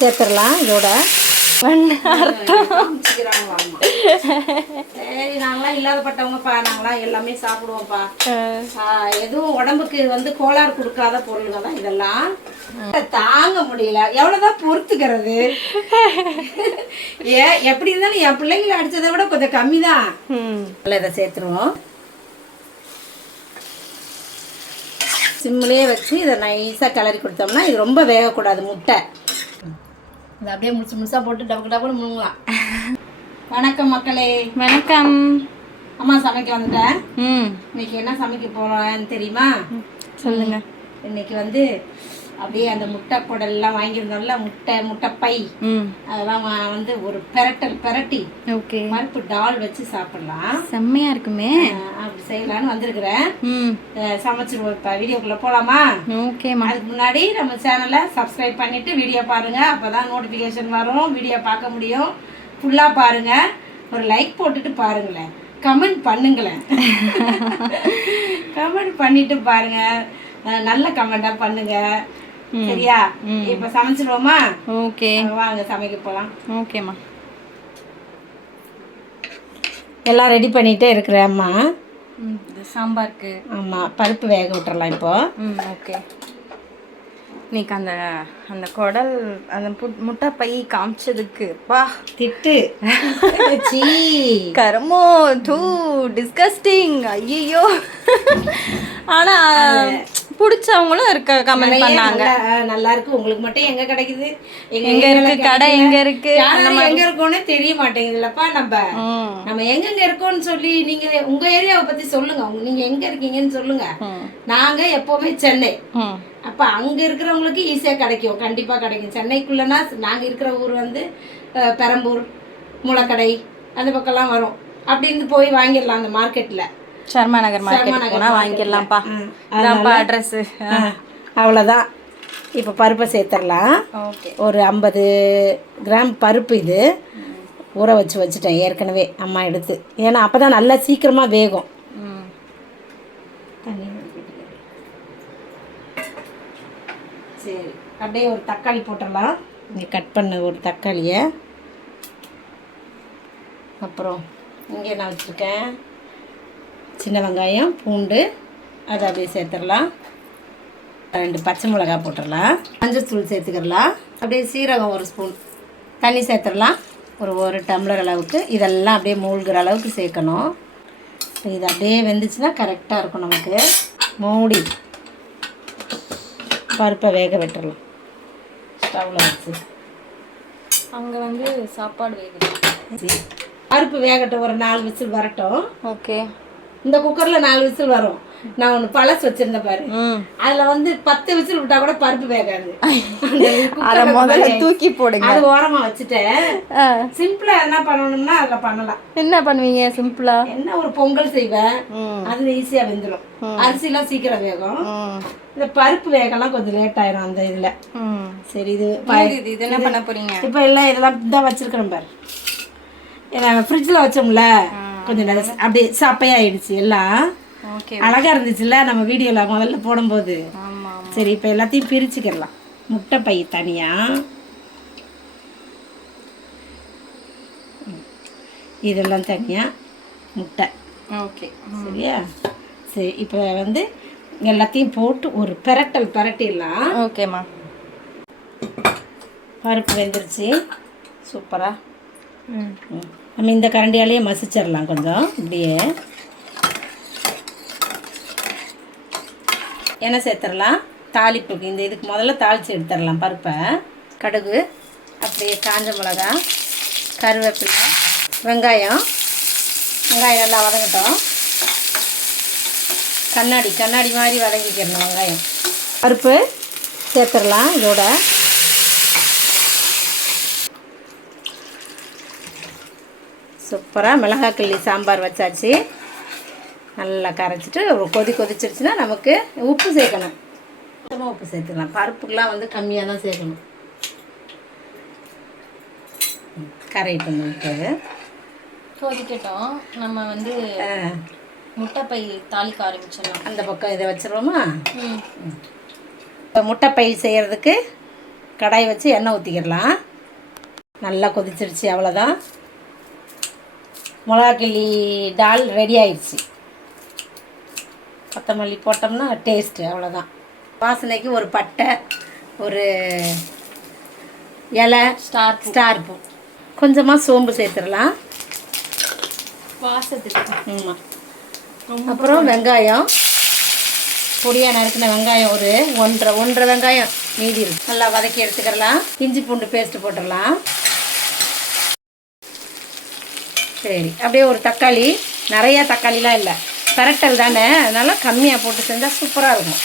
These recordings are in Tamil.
சேர்த்துடலாம் இதோட. அர்த்தம் சரி, நாங்களாம் இல்லாதப்பட்டவங்கப்பா, நாங்களாம் எல்லாமே சாப்பிடுவோம்ப்பா. எதுவும் உடம்புக்கு வந்து கோளாறு கொடுக்காத பொருளுங்க தான் இதெல்லாம். தாங்க முடியல, எவ்வளவுதான் பொறுத்துக்கிறது. எப்படி இருந்தாலும் என் பிள்ளைங்களை அடிச்சதை விட கொஞ்சம் கம்மி தான். இதை சேர்த்துருவோம். சிம்மிலே வச்சு இதை நைஸாக கிளறி கொடுத்தோம்னா இது ரொம்ப வேகக்கூடாது முட்டை. இதை அப்படியே முழுசாக போட்டு டபக்கு டபுன்னு முழுங்கலாம். வணக்கம் மக்களே. வணக்கம். அம்மா சமைக்க வந்துட்டேன். இன்னைக்கு என்ன சமைக்க போறேன்னு தெரியுமா? சொல்லுங்க. இன்னைக்கு வந்து அப்படியே அந்த முட்டை குடல்லாம் வாங்கியிருந்தோம்ல, முட்டை பை, அதெல்லாம் வந்து ஒரு பிரட்டி பருப்பு டால் வச்சு சாப்பிடலாம். செம்மையா இருக்குமே. அப்படி செய்யலான்னு வந்திருக்கிறேன். சமைச்சிருவோம். இப்போ வீடியோக்குள்ள போலாமா? ஓகேம்மா. அதுக்கு முன்னாடி நம்ம சேனலை சப்ஸ்கிரைப் பண்ணிட்டு வீடியோ பாருங்க, அப்பதான் நோட்டிபிகேஷன் வரும், வீடியோ பார்க்க முடியும். ஃபுல்லா பாருங்க, ஒரு லைக் போட்டுட்டு பாருங்களேன், கமெண்ட் பண்ணுங்களேன். கமெண்ட் பண்ணிட்டு பாருங்க, நல்ல கமெண்டா பண்ணுங்க, சரியா? இப்ப சமைச்சிருவோமா? ஓகே, வாங்க சமைக்க போலாம். ஓகேம்மா. எல்லாம் ரெடி பண்ணிட்டே இருக்கிறேம்மா. சாம்பாருக்கு. ஆமா, பருப்பு வேக விட்டுறலாம் இப்போ. ஓகே. இன்னைக்கு அந்த அந்த குடல் அந்த முட்டை பை காமிச்சதுக்கு பா திட்டு. கர்மோ டூ டிஸ்கஸ்டிங். ஐயோ. ஆனா பிடிச்சவங்களும் இருக்க கமெண்ட் பண்ணாங்க. நல்லா இருக்கு, உங்களுக்கு மட்டும் எங்க கிடைக்குது, எங்க இருக்கு கடை, எங்க இருக்கு, எங்க இருக்கோன்னு தெரிய மாட்டேங்குதுல்லப்பா. நம்ம எங்கெங்க இருக்கோம்னு சொல்லி நீங்க உங்க ஏரியாவை பத்தி சொல்லுங்க, நீங்க எங்க இருக்கீங்கன்னு சொல்லுங்க. நாங்க எப்பவுமே சென்னை. அப்ப அங்க இருக்கிறவங்களுக்கு ஈஸியா கிடைக்கும், கண்டிப்பா கிடைக்கும். சென்னைக்குள்ளனா நாங்க இருக்கிற ஊர் வந்து பெரம்பூர், முளக்கடை அந்த பக்கம்லாம் வரும். அப்படின்னு போய் வாங்கிடலாம் அந்த மார்க்கெட்ல. சர்மா நகர் மார்க்கெட் போனா வாங்கிடலாம்ப்பா. அதான்ப்பா அட்ரஸ். அவ்வளோதான். இப்போ பருப்பை சேர்த்துடலாம். ஒரு 50 கிராம் பருப்பு இது ஊற வச்சுட்டேன் ஏற்கனவே அம்மா எடுத்து. ஏன்னா அப்போ தான் நல்லா சீக்கிரமாக வேகும். சரி, அப்படியே ஒரு தக்காளி போட்டுடலாம். இங்கே கட் பண்ண ஒரு தக்காளியை. அப்புறம் இங்கே நான் வச்சுருக்கேன் சின்ன வெங்காயம், பூண்டு, அதை அப்படியே சேர்த்துடலாம். 2 பச்சை மிளகாய் போட்டுடலாம். மஞ்சள் சேர்த்துக்கிடலாம். அப்படியே சீரகம் 1 ஸ்பூன், தண்ணி சேர்த்துடலாம். ஒரு டம்ளர் அளவுக்கு. இதெல்லாம் அப்படியே மூழ்கிற அளவுக்கு சேர்க்கணும். இது அப்படியே வெந்துச்சுன்னா கரெக்டாக இருக்கும் நமக்கு. மூடி பருப்பை வேக விட்டுடலாம் ஸ்டவ்வில் வச்சு. அங்கே வந்து சாப்பாடு வேகுது. பருப்பு வேகட்டும், ஒரு 4 விசில் வரட்டும். ஓகே. இந்த குக்கரில் 4 விசில் வரும். நான் ஒன்று பழசு வச்சிருந்தேன் பாரு, அதில் வந்து 10 விசில் விட்டா கூட பருப்பு வேகாது. அதை முதல்ல தூக்கி போடுங்க. அது ஓரமாக வச்சுட்டேன். சிம்பிளாக என்ன பண்ணணும்னா அதில் பண்ணலாம். என்ன பண்ணுவீங்க சிம்பிளா? என்ன, ஒரு பொங்கல் செய்வேன், அது ஈஸியாக வெந்துடும். அரிசிலாம் சீக்கிரம் வேகும். இந்த பருப்பு வேகலாம் கொஞ்சம் லேட் ஆயிரும் அந்த இதில். சரி, இது என்ன பண்ண போறீங்க இப்போ? எல்லாம் இதெல்லாம் தான் வச்சிருக்கிறேன் பாரு. ஏன்னா ஃப்ரிட்ஜில் வச்சோம்ல, கொஞ்சம் அப்படியே சப்பையாயிடுச்சு. எல்லாம் அழகா இருந்துச்சுல்ல நம்ம வீடியோல முதல்ல போடும்போது. சரி, இப்போ எல்லாத்தையும் பிரிச்சுக்கிடலாம். முட்டை பை தனியா, இதெல்லாம் தனியா, முட்டை. ஓகே, சரியா? சரி, இப்போ வந்து எல்லாத்தையும் போட்டு ஒரு பிரட்டிடலாம். ஓகேம்மா. பருப்பு வெந்துருச்சு சூப்பரா. நம்ம இந்த கரண்டியாலேயே மசிச்சிடலாம் கொஞ்சம். இப்படியே எண்ணெய் சேர்த்துடலாம். தாளிப்புக்கு இந்த இதுக்கு முதல்ல தாளித்து எடுத்துடலாம் பருப்பை. கடுகு, அப்படியே காஞ்ச மிளகா, கருவேப்பிலை, வெங்காயம் நல்லா வதங்கட்டும். கண்ணாடி மாதிரி வதங்கிக்கிறணும் வெங்காயம். பருப்பு சேர்த்துடலாம் இதோட. சூப்பராக மிளகாய் கிள்ளி சாம்பார் வச்சாச்சு. நல்லா கரைச்சிட்டு ஒரு கொதிச்சிருச்சுன்னா நமக்கு உப்பு சேர்க்கணும். உப்பு சேர்த்துக்கலாம். பருப்புக்கெலாம் வந்து கம்மியாக தான் சேர்க்கணும். கரையிட்டு உப்பு கொதிக்கட்டும். நம்ம வந்து முட்டைப்பை தாளிக்க ஆரம்பிச்சிடலாம். அந்த பக்கம் இதை வச்சிருவோமா? இப்போ முட்டைப்பை செய்கிறதுக்கு கடாய் வச்சு எண்ணெய் ஊற்றிக்கிடலாம். நல்லா கொதிச்சிருச்சு, அவ்வளோதான். மிளகா கிள்ளி டால் ரெடி ஆயிடுச்சு. கொத்தமல்லி போட்டோம்னா டேஸ்ட்டு, அவ்வளோதான். வாசனைக்கு ஒரு பட்டை, ஒரு இலை, ஸ்டார் பூ, கொஞ்சமாக சோம்பு சேர்த்துடலாம் வாசத்துக்கு. ஆமாம். அப்புறம் வெங்காயம், பொடியாக நறுக்கின வெங்காயம் ஒரு ஒன்றரை வெங்காயம் மீதி இருக்கு, நல்லா வதக்கி எடுத்துக்கிடலாம். இஞ்சி பூண்டு பேஸ்ட்டு போட்டுடலாம். சரி, அப்படியே ஒரு தக்காளி, நிறையா தக்காளிலாம் இல்லை, பரட்டல் தானே, அதனால் கம்மியாக போட்டு செஞ்சால் சூப்பராக இருக்கும்.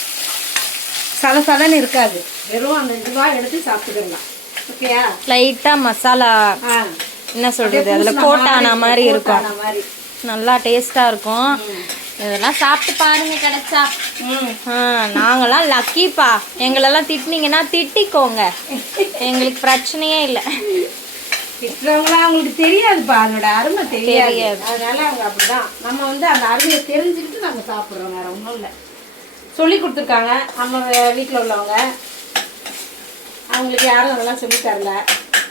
சதன்னு இருக்காது, வெறும் அந்த இதுவாக எடுத்து சாப்பிட்டுக்கலாம். ஓகேயா? லைட்டாக மசாலா என்ன சொல்கிறது அதில் கோட்டான மாதிரி இருக்கும், நல்லா டேஸ்ட்டாக இருக்கும். இதெல்லாம் சாப்பிட்டு பாருங்க கிடைச்சா. நாங்களாம் லக்கிப்பா. எங்களெல்லாம் திட்டினீங்கன்னா திட்டிக்கோங்க, எங்களுக்கு பிரச்சனையே இல்லை. திட்டுறவங்களாம் அவங்களுக்கு தெரியாதுப்பா, அதோட அருமை தெரியாது, அதனால அவங்க அப்படிதான். நம்ம வந்து அந்த அருமையை தெரிஞ்சுக்கிட்டு நம்ம சாப்பிட்றோம், வேற ஒன்றும் இல்லை. சொல்லி கொடுத்துருக்காங்க நம்ம வீட்டில் உள்ளவங்க, அவங்களுக்கு யாரும் அதெல்லாம் சொல்லி தரல,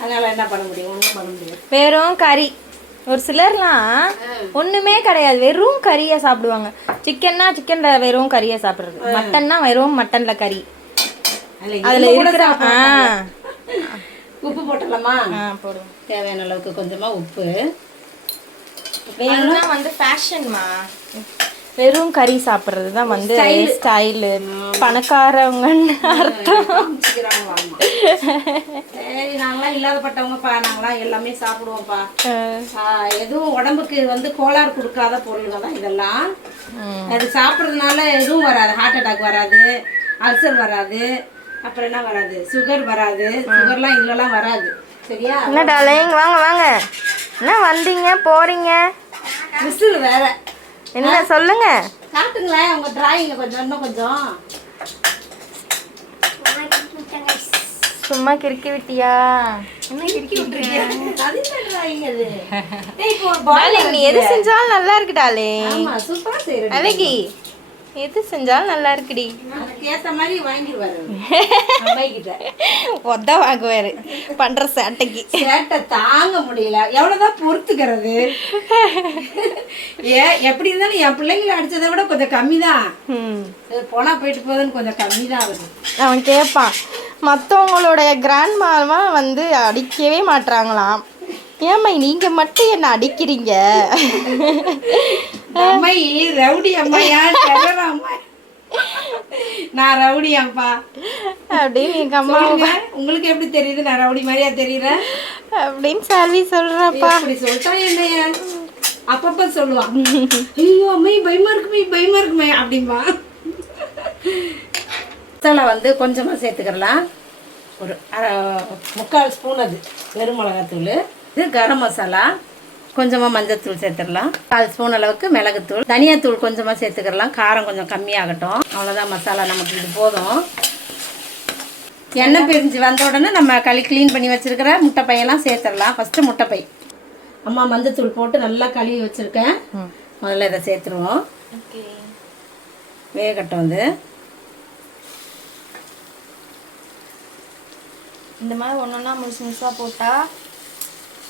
அதனால என்ன பண்ண முடியும், ஒன்றும் பண்ண முடியும். வெறும் கறி, ஒரு சிலர்லாம் ஒன்றுமே கிடையாது, வெறும் கறியை சாப்பிடுவாங்க. சிக்கன்னா சிக்கனில் வெறும் கறியை சாப்பிட்றது, மட்டன்னா வெறும் மட்டனில் கறி. அதில் இருக்கிற உப்பு போட்டுடலாமா? போடுவோம். தேவையான அளவுக்கு கொஞ்சமாக உப்பு. வேணும்னா வந்து ஃபேஷன்மா, வெறும் கறி சாப்பிட்றது தான் வந்து ஸ்டைலு, பணக்காரவங்கன்னு அர்த்தம். சரி, நாங்களாம் இல்லாதப்பட்டவங்கப்பா, நாங்களாம் எல்லாமே சாப்பிடுவோம்ப்பா. எதுவும் உடம்புக்கு வந்து கோளாறு கொடுக்காத பொருளுங்க தான் இதெல்லாம். அது சாப்பிட்றதுனால எதுவும் வராது, ஹார்ட் அட்டாக் வராது, அல்சர் வராது, அப்புறம் என்ன வராது, சுகர் வராது. சுகர்லாம் இதுலலாம் வராது. சரியா? என்ன டார்லிங், வாங்க வாங்க, என்ன வந்தீங்க போறீங்க, விசில் வேற என்ன சொல்லுங்க, காட்டுங்களேன் உங்க டிராயிங்க கொஞ்சம், இன்னும் கொஞ்சம். சும்மா கிறுக்கி விட்டியா? என்ன கிறுக்கி விட்டுருக்கீங்க? அது என்ன டிராயிங் அது? நீ எது செஞ்சாலும் நல்லா இருக்கு டார்லிங். ஆமா, சூப்பரா செய்றீங்க. அழகி, எது செஞ்சாலும் நல்லா இருக்குடி. அதுக்கு ஏத்த மாதிரி வாங்கிடுவாரு அம்மை கிட்ட. ஒத்த வாங்குவாரு பண்ற சேட்டைக்கு. சேட்டை தாங்க முடியல, எவ்வளவுதான் பொறுத்துக்கிறது. எப்படி இருந்தாலும் என் பிள்ளைங்களை அடிச்சதை விட கொஞ்சம் கம்மி தான். போனா போயிட்டு போகுதுன்னு கொஞ்சம் கம்மி தான் ஆகுது. அவன் கேட்பான், மற்றவங்களுடைய கிராண்ட் மாமா வந்து அடிக்கவே மாட்டாங்களாம், ஏம்மா நீங்க மட்டும் என்ன அடிக்கிறீங்க? அம்மை ரவுடி அம்மையா, டெரர் அம்மா? நான் ரவுடி அம்மா அப்படின்னு எங்க அம்மா. உங்களுக்கு எப்படி தெரியுது நான் ரவுடி மாதிரியா தெரியறேன் அப்படின்னு சால்வி சொல்றப்பா. அப்படி சொல்லிட்டா என்னைய அப்பப்ப சொல்லுவான், ஐயோ அம்மை பயமா இருக்குமே அப்படின்பா. மசாலா வந்து கொஞ்சமா சேர்த்துக்கலாம், ஒரு 3/4 ஸ்பூன். அது வெறும் மிளகாத்தூள். இது கரம் மசாலா, கொஞ்சமாக மஞ்சத்தூள் சேர்த்துடலாம். 1/4 ஸ்பூன் அளவுக்கு மிளகுத்தூள், தனியாத்தூள் கொஞ்சமாக சேர்த்துக்கலாம், காரம் கொஞ்சம் கம்மியாகட்டும். அவ்வளோதான் மசாலா, நமக்கு இது போதும். எண்ணெய் பிரிஞ்சு வந்த உடனே நம்ம க்ளீன் பண்ணி வச்சுருக்கிற முட்டை பையெல்லாம் சேர்த்துடலாம். ஃபஸ்ட்டு முட்டை பை அம்மா மஞ்சத்தூள் போட்டு நல்லா கழுவி வச்சுருக்கேன். முதல்ல இதை சேர்த்துருவோம், வேகட்டும். வந்து இந்த மாதிரி ஒன்றொன்னா முழுசா போட்டால்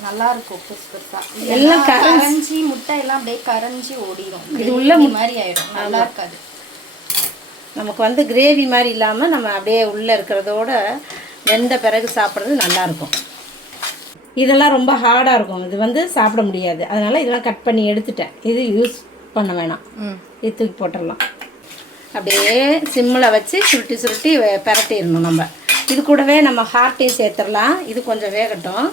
நல்லா இருக்கும், பெருசா எல்லாம் கரைஞ்சி முட்டை எல்லாம் அப்படியே கரைஞ்சி ஓடிடும், இது உள்ள மாதிரி ஆயிடும், நல்லா இருக்காது. நமக்கு வந்து கிரேவி மாதிரி இல்லாமல் நம்ம அப்படியே உள்ளே இருக்கிறதோட வெந்த பிறகு சாப்பிட்றது நல்லாயிருக்கும். இதெல்லாம் ரொம்ப ஹார்டாக இருக்கும், இது வந்து சாப்பிட முடியாது, அதனால் இதெல்லாம் கட் பண்ணி எடுத்துட்டேன். இது யூஸ் பண்ண வேணாம், இது தூக்கி போட்டுடலாம். அப்படியே சிம்மில் வச்சு சுருட்டி பரட்டிடணும். நம்ம இது கூடவே நம்ம ஹார்ட்டையும் சேர்த்துடலாம். இது கொஞ்சம் வேகட்டும்,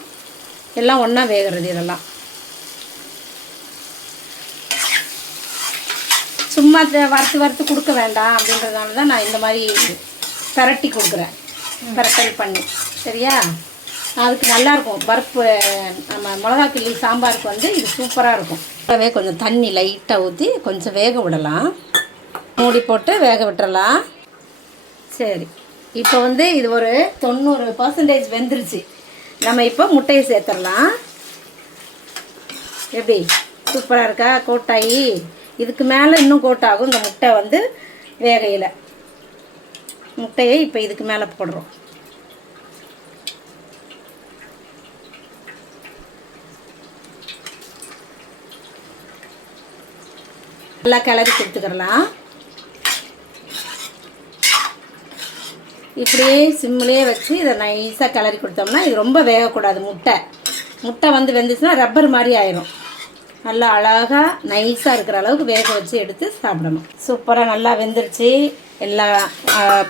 எல்லாம் ஒன்றா வேகிறது. இதெல்லாம் சும்மா வறுத்து கொடுக்க வேண்டாம் அப்படின்றதுனால தான் நான் இந்த மாதிரி பரட்டி கொடுக்குறேன், பரட்டல் பண்ணி. சரியா? அதுக்கு நல்லாயிருக்கும். பருப்பு நம்ம மிளகா கிள்ளி சாம்பாருக்கு வந்து இது சூப்பராக இருக்கும். கூடவே கொஞ்சம் தண்ணி லைட்டாக ஊற்றி கொஞ்சம் வேக விடலாம், மூடி போட்டு வேக விட்டுறலாம். சரி, இப்போ வந்து இது ஒரு 90% வெந்துருச்சு. நம்ம இப்போ முட்டையை சேர்த்துடலாம். எப்படி சூப்பராக இருக்கா? கோட்டாயி இதுக்கு மேலே இன்னும் கோட்டாகும். இந்த முட்டை வந்து வேகையில் முட்டையை இப்போ இதுக்கு மேலே போடுறோம். நல்லா கிளறி கொடுத்துக்கிறலாம். இப்படியே சிம்மிலே வச்சு இதை நைஸாக கிளறி கொடுத்தோம்னா இது ரொம்ப வேகக்கூடாது. முட்டை வந்து வெந்துச்சுன்னா ரப்பர் மாதிரி ஆயிரும். நல்லா அழகாக நைஸாக இருக்கிற அளவுக்கு வேக வச்சு எடுத்து சாப்பிடணும். சூப்பராக நல்லா வெந்துருச்சு. எல்லாம்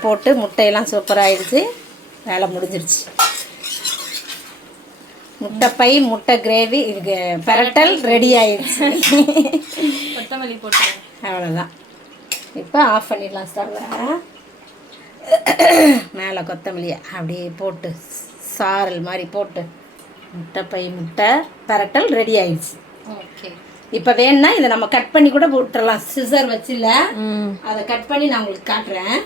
போட்டு முட்டையெல்லாம் சூப்பராக ஆயிடுச்சு. வேலை முடிஞ்சிருச்சு. முட்டைப்பை முட்டை கிரேவி இது பெரட்டல் ரெடி ஆயிடுச்சு. கொத்தமல்லி போட்டு அவ்வளோதான். இப்போ ஆஃப் பண்ணிடலாம் ஸ்டவ்வை. மேலே கொத்தமல்லியை அப்படியே போட்டு சாரல் மாதிரி போட்டு முட்டைப்பை முட்டை பெரட்டல் ரெடி ஆயிடுச்சு. ஓகே. இப்போ வேணும்னா இதை நம்ம கட் பண்ணி கூட போட்டுடலாம். சிசர் வச்சுல அதை கட் பண்ணி நான் உங்களுக்கு காட்டுறேன்.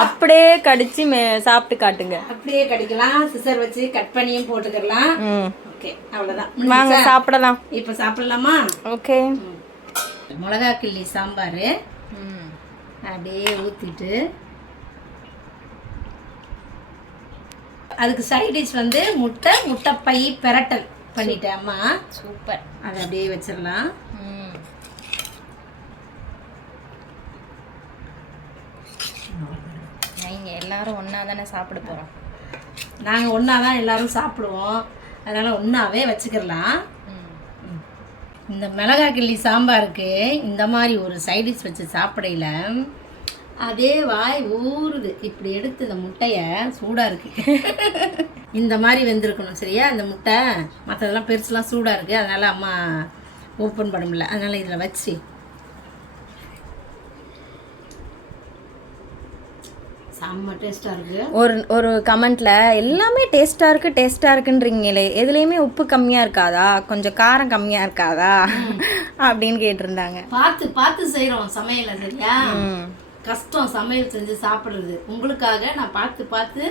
அப்படியே கடிச்சு சாப்பிட்டு காட்டுங்க. அப்படியே கடிக்கலாம். சிசர் வச்சு கட் பண்ணியும் போட்டுக்கலாம். ஓகே, அவ்வளோதான். வாங்க சாப்பிடலாம். இப்போ சாப்பிடலாமா? ஓகே. மிளகா கிள்ளி சாம்பார் அப்படியே ஊற்றிட்டு அதுக்கு சைட் டிஷ் வந்து முட்டைப்பை பெரட்டல் பண்ணிட்டேன் அம்மா. சூப்பர். அதை அப்படியே வச்சிடலாம். நீங்கள் எல்லாரும் ஒன்றா தானே சாப்பிட போகிறோம். நாங்கள் ஒன்றா தான் எல்லோரும் சாப்பிடுவோம். அதனால் ஒன்றாவே வச்சுக்கிடலாம். இந்த மிளகாய் கிள்ளி சாம்பாருக்கு இந்த மாதிரி ஒரு சைடிஷ் வச்சு சாப்பிடையில அதே வாய் ஊறுது. இப்படி எடுத்து இந்த முட்டையை சூடாக இருக்குது இந்த மாதிரி வெந்திருக்கணும். சரியா? இந்த முட்டை மற்றதெல்லாம் பெருசுலாம் சூடாக இருக்குது. அதனால் அம்மா ஓப்பன் பண்ண முடியல. அதனால் இதில் வச்சு செம்ம டேஸ்ட்டாக இருக்குது. ஒரு கமெண்ட்ல எல்லாமே டேஸ்ட்டாக இருக்குன்றீங்களே, எதுலேயுமே உப்பு கம்மியாக இருக்காதா, கொஞ்சம் காரம் கம்மியாக இருக்காதா அப்படின்னு கேட்டிருந்தாங்க. பார்த்து செய்கிறோம் சமையலை. சரியா? கஷ்டம் சமையல் செஞ்சு சாப்பிட்றது. உங்களுக்காக நான் பார்த்து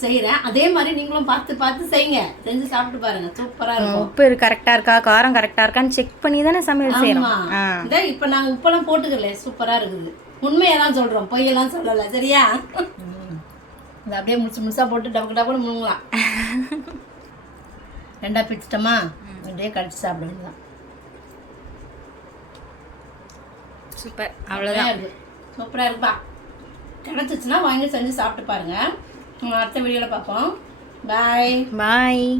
செய்கிறேன். அதே மாதிரி நீங்களும் பார்த்து செய்யுங்க. செஞ்சு சாப்பிட்டு பாருங்க. சூப்பராக இருக்கும். உப்பு கரெக்டாக இருக்கா, காரம் கரெக்டாக இருக்கான்னு செக் பண்ணி தானே சமையல் செய்யணும். இதே இப்போ நாங்கள் உப்பெல்லாம் போட்டுக்கல. சூப்பராக இருக்குது. உண்மையை தான் சொல்கிறோம், பொய்யெல்லாம் சொல்லலை. சரியா? இதை அப்படியே முழுசாக போட்டு டப்புன்னு முழுங்கலாம். ரெண்டாக பிடிச்சிட்டோமா? அப்படியே கடிச்சு சாப்பிட வேண்டியதான். சூப்பர். அவ்வளோதான் இருக்குது. சூப்பராக இருக்குப்பா. கிடச்சிச்சுன்னா வாங்கி செஞ்சு சாப்பிட்டு பாருங்கள். அடுத்த வீடியோவில் பார்ப்போம். பாய்.